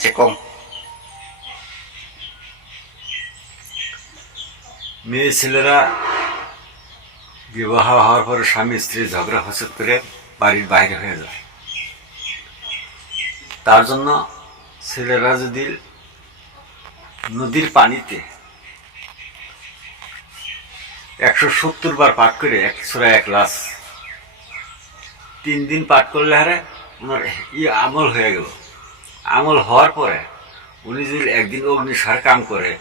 চেয়ে কম। মেয়ে ছেলেরা বিবাহ হওয়ার পরে স্বামী, স্ত্রী ঝগড়া ফসদ করে বাড়ির বাইরে হয়ে যায়। তার জন্য ছেলেরা যদি নদীর পানিতে একশো সত্তর বার পাঠ করে, এক ছোড়া এক লাস তিন দিন পাঠ করলে হারে আমার ই আমল হয়ে গেল। আমল হওয়ার পরে উনি যদি একদিন অগ্নিসার কাম করে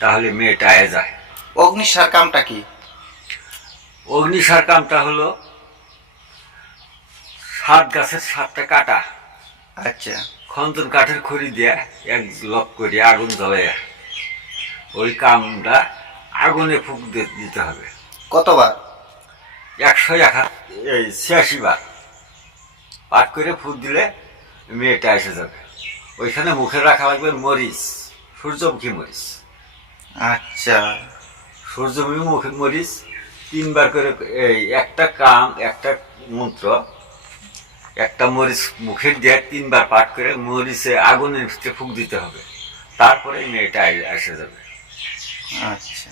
তাহলে মেয়েটা আয়ে যায়। অগ্নিসার কামটা কি? অগ্নিসার কামটা হলো সাত গাছের সাতটা কাটা। আচ্ছা। খন্দন কাঠের খড়ি দিয়ে এক লক করে আগুন জ্বলে ওই কামটা আগুনে ফুক দিতে হবে। কতবার? একশো এক হাত এই ছিয়াশি বার। পাট করে ফুক দিলে মেয়েটা এসে যাবে। ওইখানে মুখে রাখা লাগবে মরিচ সূর্যমুখী মরিচ। আচ্ছা। সূর্যমুখী মুখে মরিচ তিনবার করে এই একটা কাম একটা মন্ত্র একটা মরিচ মুখের দিয়ে তিনবার পাঠ করে মরিচে আগুনের ভিতরে ফুক দিতে হবে। তারপরে মেয়েটা এসে যাবে। আচ্ছা।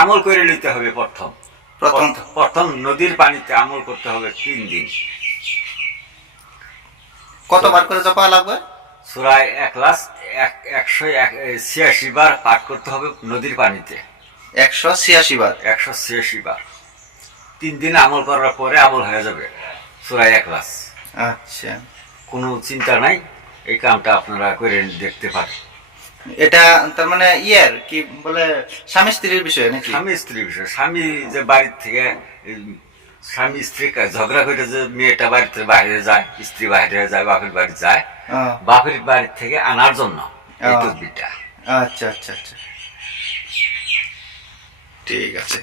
আমল করে নিতে হবে প্রথম প্রথম প্রথম নদীর পানিতে আমল করতে হবে তিন দিন। কতবার করে জপা লাগবে? সুরায় এক এক একশো এক ছিয়াশি বার পাঠ করতে হবে নদীর পানিতে। একশো ছিয়াশি বার। একশো ছিয়াশি বার। তিন দিন আমল করার পরে আমল হয়ে যাবে সুরায় এক লাখ আচ্ছা। কোনো চিন্তা নাই এই কামটা আপনারা করে দেখতে পারেন। এটা তার মানে ইয়ের কি বলে স্বামী স্ত্রীর বিষয় নাকি? স্বামী স্ত্রীর বিষয়। স্বামী যে বাড়ির থেকে স্বামী স্ত্রী ঝগড়া করে যে মেয়েটা বাড়িতে বাইরে যায় স্ত্রী বাইরে যায় বাপের বাড়ি যায় বাপের বাড়ি থেকে আনার জন্য এই। আচ্ছা আচ্ছা আচ্ছা। ঠিক আছে।